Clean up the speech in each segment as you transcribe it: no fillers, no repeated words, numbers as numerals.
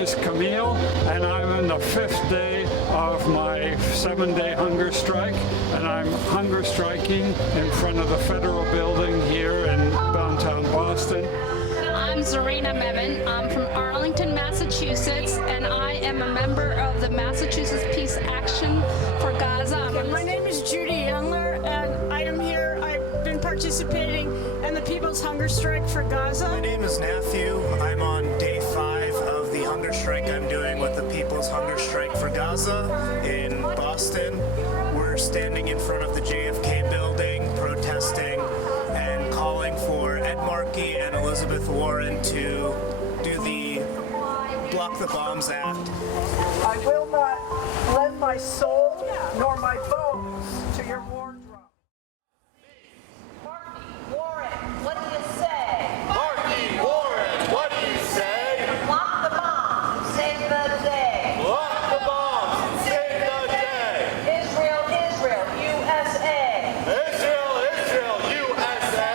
is Camille, and I'm on the 5th day of my 7-day hunger strike, and I'm hunger striking in front of the federal building here in downtown Boston. I'm Zarina Mevin. I'm from Arlington, Massachusetts, and I am a member of the Massachusetts Peace Action for Gaza. My name is Judy Youngler, and I am here. I've been participating in the People's Hunger Strike for Gaza. My name is Matthew. I'm on day 5 of the hunger strike I'm doing with the People's Hunger Strike for Gaza in Boston. We're standing in front of the JFK building, protesting and calling for Ed Markey and Elizabeth Warren to do the Block the Bombs Act. I will not lend my soul nor my bones to your war drum. Markey, Warren, what do you say? Markey, Warren, what do you say? Block the bombs, save the day. Block the bombs, save the day. Israel, Israel, USA. Israel, Israel, USA.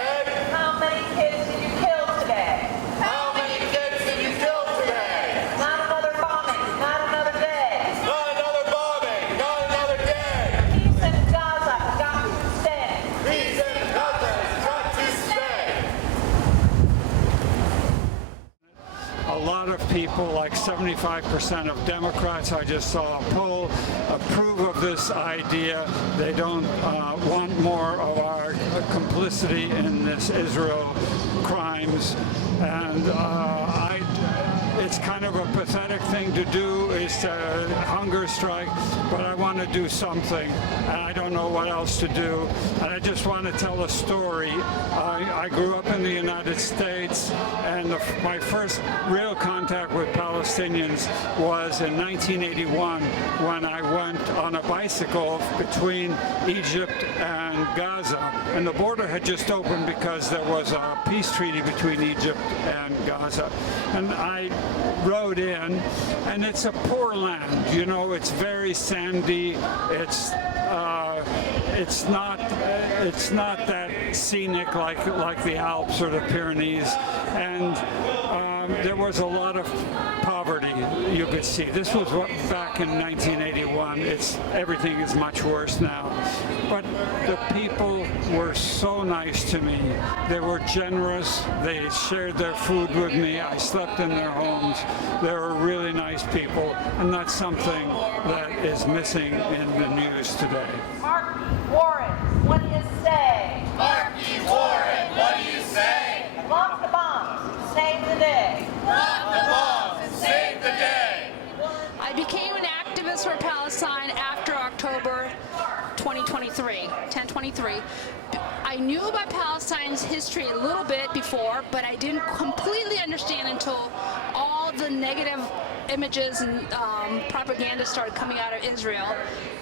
How many kids did you kill today? How many kids did you kill today? Not another bombing, not another day. Not another bombing, not another day. Peace in Gaza, got to stay. Peace in Gaza has got to stay. A lot of people, like 75% of Democrats, I just saw a poll, approve of this idea. They don't want more of our complicity in this Israel crimes. And it's kind of a pathetic thing to do, is to hunger strike, but I want to do something, and I don't know what else to do. And I just want to tell a story. I grew up in the United States, and my first real contact with Palestinians was in 1981 when I went on a bicycle between Egypt and Gaza. And the border had just opened because there was a peace treaty between Egypt and Gaza. And I rode in, and it's a poor land. You know, it's very sandy. It's not that scenic like the Alps or the Pyrenees, and there was a lot of poverty you could see. This was back in 1981. Everything is much worse now, but the people were so nice to me. They were generous. They shared their food with me. I slept in their homes. They were really nice people, and that's something that is missing in the news today. Markey, Warren, what do you say? Markey, Warren, what do you say? Block the bombs, save the day. Block the bombs, save the day. I became an activist for Palestine after October 2023, 10/23. I knew about Palestine's history a little bit before, but I didn't completely understand until all the negative images and propaganda started coming out of Israel.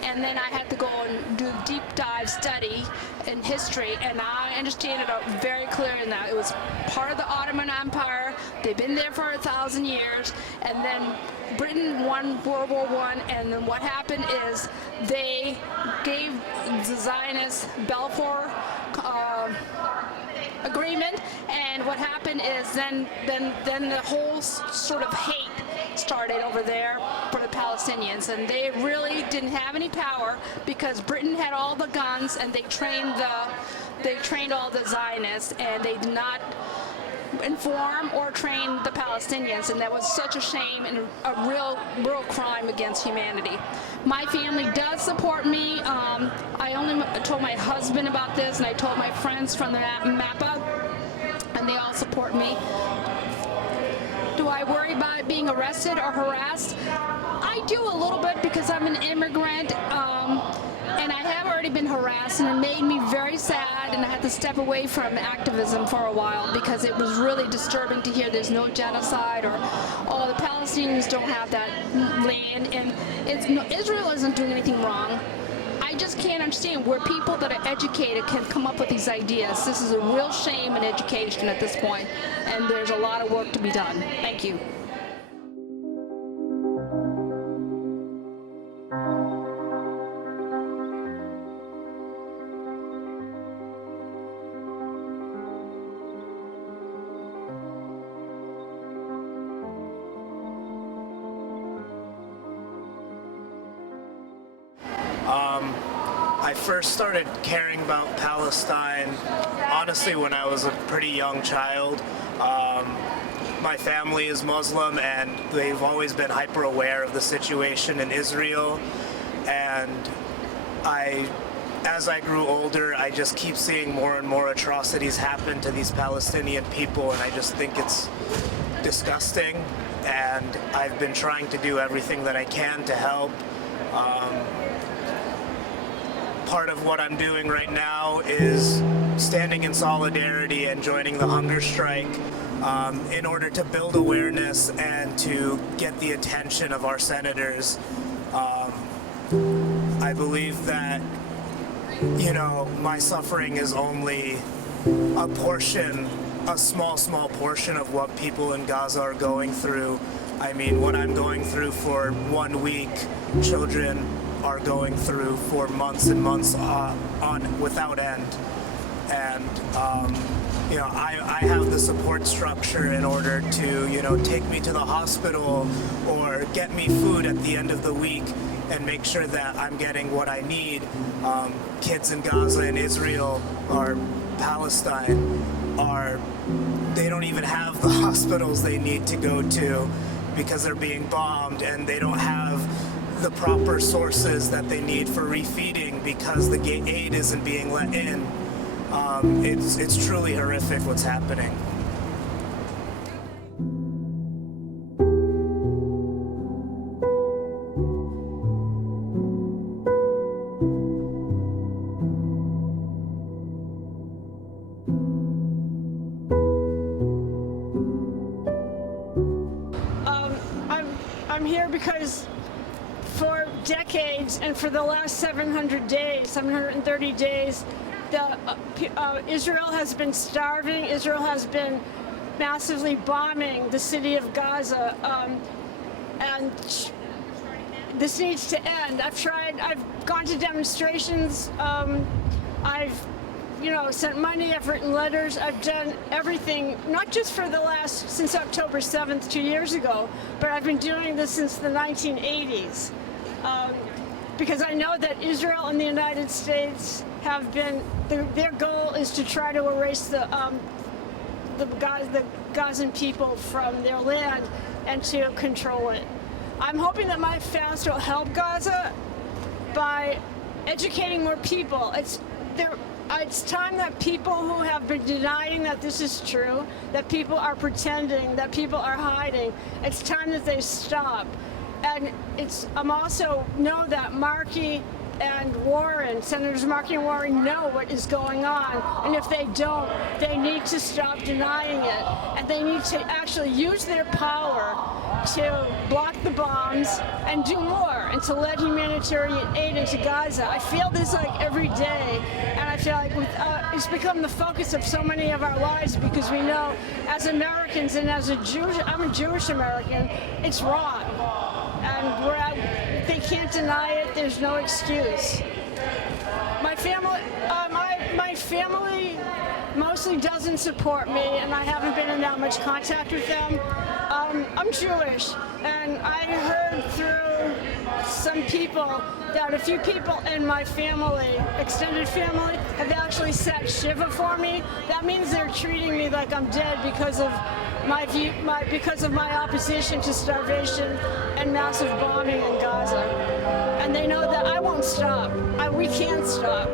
And then I had to go and do a deep dive study in history, and I understand it very clearly now. It was part of the Ottoman Empire. They've been there for 1,000 years, and then Britain won World War I, and then what happened is they gave the Zionists Balfour agreement, and what happened is then the whole sort of hate started over there for the Palestinians, and they really didn't have any power because Britain had all the guns, and they trained all the Zionists, and they did not inform or train the Palestinians, and that was such a shame and a real crime against humanity. My family does support me. I only told my husband about this, and I told my friends from the MAPA, and they all support me. Do I worry about being arrested or harassed? I do a little bit because I'm an immigrant, and I have already been harassed, and it made me very sad, and I had to step away from activism for a while because it was really disturbing to hear there's no genocide, or the Palestinians don't have that land, and Israel isn't doing anything wrong. I just can't understand where people that are educated can come up with these ideas. This is a real shame in education at this point, and there's a lot of work to be done. Thank you. I first started caring about Palestine, honestly, when I was a pretty young child. My family is Muslim, and they've always been hyper aware of the situation in Israel. And as I grew older, I just keep seeing more and more atrocities happen to these Palestinian people, and I just think it's disgusting. And I've been trying to do everything that I can to help. Part of what I'm doing right now is standing in solidarity and joining the hunger strike in order to build awareness and to get the attention of our senators. I believe that, my suffering is only a portion, a small portion of what people in Gaza are going through. I mean, what I'm going through for 1 week, children are going through for months and months on without end. And I have the support structure in order to take me to the hospital or get me food at the end of the week and make sure that I'm getting what I need. Kids in Gaza and Israel or Palestine they don't even have the hospitals they need to go to because they're being bombed, and they don't have the proper sources that they need for refeeding because the aid isn't being let in. It's truly horrific what's happening. I'm here because for decades and for the last 730 days, Israel has been starving. Israel has been massively bombing the city of Gaza, and this needs to end. I've gone to demonstrations. I've sent money, I've written letters, I've done everything, not just since October 7th 2 years ago, but I've been doing this since the 1980s. Because I know that Israel and the United States have been, their goal is to try to erase the Gazan people from their land and to control it. I'm hoping that my fast will help Gaza by educating more people. It's time that people who have been denying that this is true, that people are pretending, that people are hiding, it's time that they stop. And I'm also know that Markey and Warren, Senators Markey and Warren know what is going on. And if they don't, they need to stop denying it. And they need to actually use their power to block the bombs and do more and to let humanitarian aid into Gaza. I feel this like every day, and I feel like it's become the focus of so many of our lives because we know as Americans and as I'm a Jewish American, it's wrong. And they can't deny it, there's no excuse. My family mostly doesn't support me, and I haven't been in that much contact with them. I'm Jewish, and I heard through some people that a few people in my family, extended family, have actually set Shiva for me. That means they're treating me like I'm dead because of my opposition to starvation and massive bombing in Gaza. And they know that I won't stop. We can't stop.